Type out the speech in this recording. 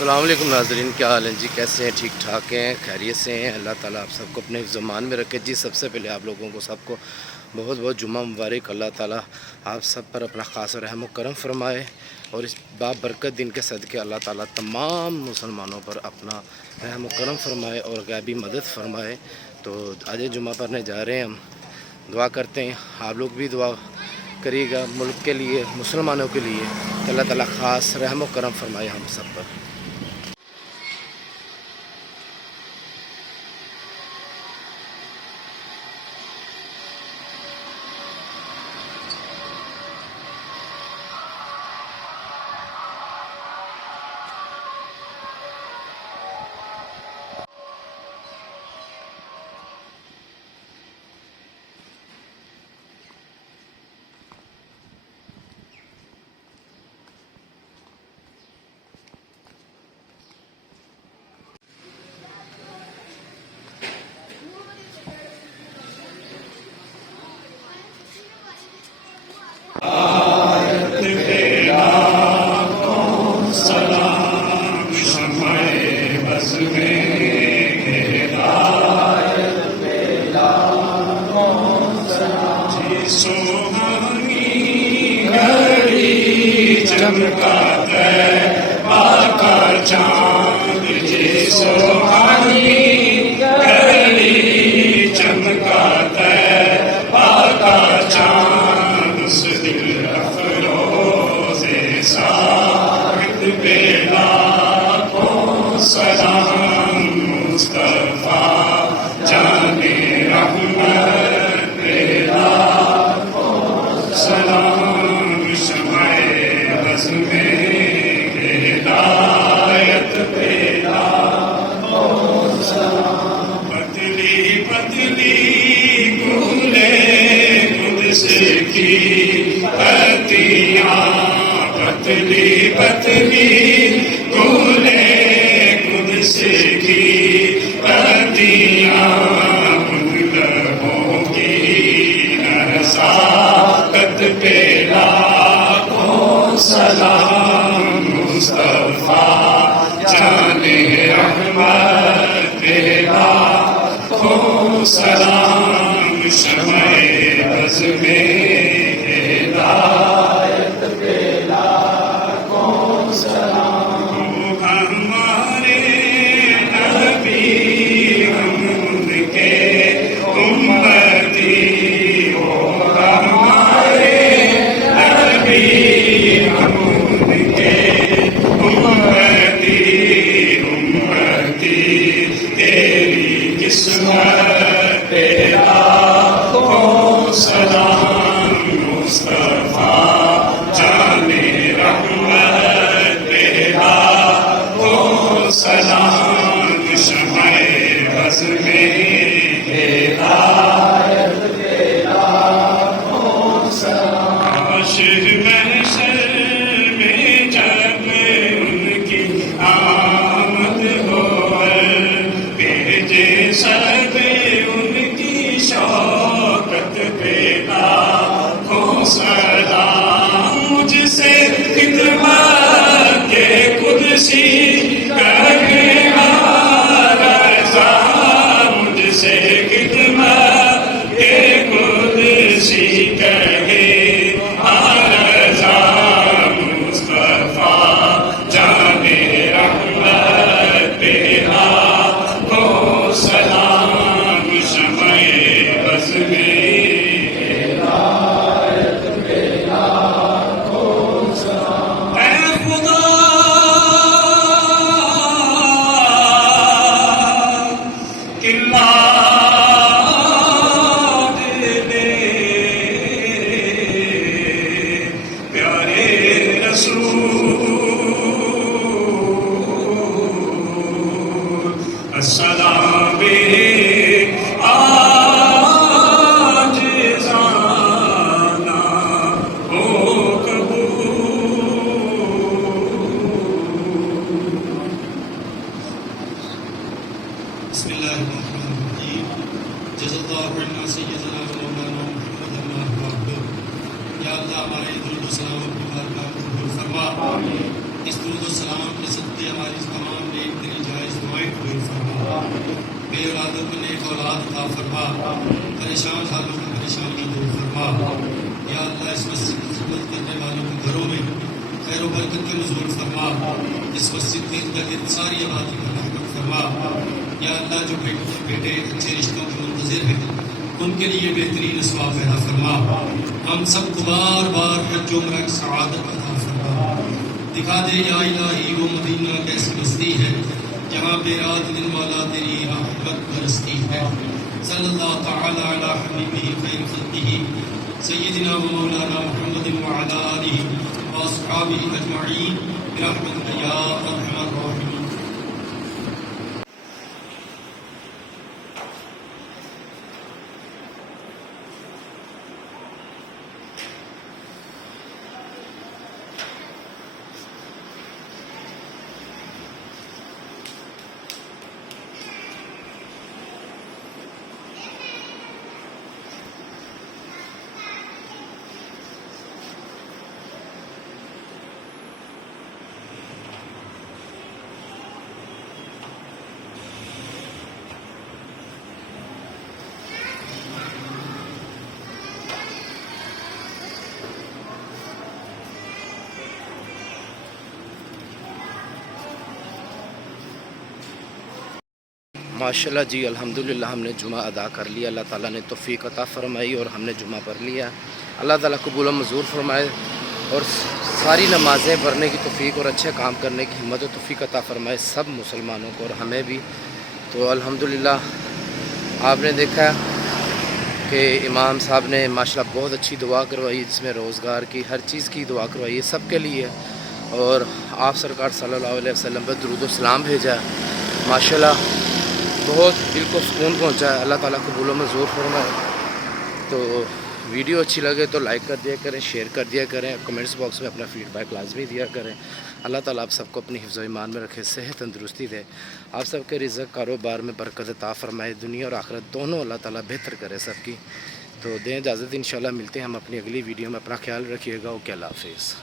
السلام علیکم ناظرین، کیا حال ہیں جی؟ کیسے ہیں؟ ٹھیک ٹھاک ہیں؟ خیریت سے ہیں؟ اللہ تعالیٰ آپ سب کو اپنے زمان میں رکھے جی۔ سب سے پہلے آپ لوگوں کو سب کو بہت بہت جمعہ مبارک۔ اللہ تعالیٰ آپ سب پر اپنا خاص رحم و کرم فرمائے، اور اس بابرکت دن کے صدقے اللہ تعالیٰ تمام مسلمانوں پر اپنا رحم و کرم فرمائے اور غیبی مدد فرمائے۔ تو آج جمعہ پڑھنے جا رہے ہیں ہم، دعا کرتے ہیں آپ لوگ بھی دعا کریے گا ملک کے لیے، مسلمانوں کے لیے، کہ اللہ تعالیٰ خاص رحم و کرم فرمائے ہم سب پر۔ پتلی پتلی گولے قدس کی پتیاں، ان لبوں کی نزاکت پہ لاکھوں سلام۔ مصطفیٰ جان رحمت پہ لاکھوں سلام۔ شمع بز میں ہدایت پہ لاکھوں سلام۔ ہمارے نبی ہم ان کے امتی، ہمارے نبی ہم ان کے امتی، امتی تیری قسمت پہ لاکھوں سلام۔ مصطفیٰ جان رحمت پہ لاکھوں سلام۔ شمع بز میں ہدایت پہ لاکھوں سلام۔ حشر محشر میں جب ان کی آمد ہو، بھیجے سب ان کی شوکت پہ لاکھوں سلام۔ مجھ سے خدمت کے قدسی کہے رضا، مجھ سے خدمت کے قدسی کہے رضا۔ مصطفیٰ جان رحمت پہ لاکھوں سلام۔ شمع بز میں ہدایت پہ لاکھوں سلام۔ اے خدا کی لاد لے پیارے رسول، السلام آج زانا ہو قبول۔ بسم اللہ الرحمن الرحیم۔ جزا اللہ عنا سیدنا و مولانا محمد اللہ وحدہ۔ یا اللہ ہمارے درود و سلام کی بارگاہ میں قبول فرما۔ اس درود و سلام کے صدقے سے ہماری تمام نیک تری جائز دعائیں قبول فرما، بے اولادوں کو نیک اولاد عطا فرما، پریشان حالوں کو پریشانیاں دور فرما۔ یا اللہ اس مسجد کی خدمت کرنے والوں کے گھروں میں خیر و برکت کے نزول فرما، اس مسجد کے ارد گرد ساری آبادی پر رحمت فرما۔ یا اللہ جو بیٹے اچھے رشتوں کے منتظر ہیں ان کے لیے بہترین اسباب پیدا فرما، ہم سب کو بار بار حج و عمرہ کی سعادت عطا فرما۔ دکھا دے یا الہی وہ مدینہ کیسی بستی ہے جہاں پہ رات دن والا تیری رحمت برستی ہے۔ صلی اللہ تعالی علی حبیبہ خیر خلقہ سیدنا و مولانا محمد وعلی آلہ واصحابہ اجمعین برحمتک یا ارحم الراحمین۔ ماشاءاللہ جی الحمدللہ ہم نے جمعہ ادا کر لیا، اللہ تعالیٰ نے توفیق عطا فرمائی اور ہم نے جمعہ پڑھ لیا۔ اللہ تعالیٰ قبول و منظور فرمائے اور ساری نمازیں پڑھنے کی توفیق اور اچھے کام کرنے کی ہمت و توفیق عطا فرمائے سب مسلمانوں کو اور ہمیں بھی۔ تو الحمدللہ آپ نے دیکھا کہ امام صاحب نے ماشاءاللہ بہت اچھی دعا کروائی، جس میں روزگار کی ہر چیز کی دعا کروائی ہے سب کے لیے، اور آپ سرکار صلی اللہ علیہ وسلم پر درود و سلام بھیجا ہے۔ ماشاءاللہ بہت دل کو سکون پہنچا ہے، اللہ تعالیٰ قبول و منظور فرمائے۔ تو ویڈیو اچھی لگے تو لائک کر دیا کریں، شیئر کر دیا کریں، کمنٹس باکس میں اپنا فیڈ بیک لازمی دیا کریں۔ اللہ تعالیٰ آپ سب کو اپنی حفظ و ایمان میں رکھے، صحت تندرستی دے، آپ سب کے رزق کاروبار میں برکت عطا فرمائے، دنیا اور آخرت دونوں اللہ تعالیٰ بہتر کرے سب کی۔ تو دیں اجازت، انشاءاللہ ملتے ہیں ہم اپنی اگلی ویڈیو میں، اپنا خیال رکھیے گا۔ اوکے، اللہ حافظ۔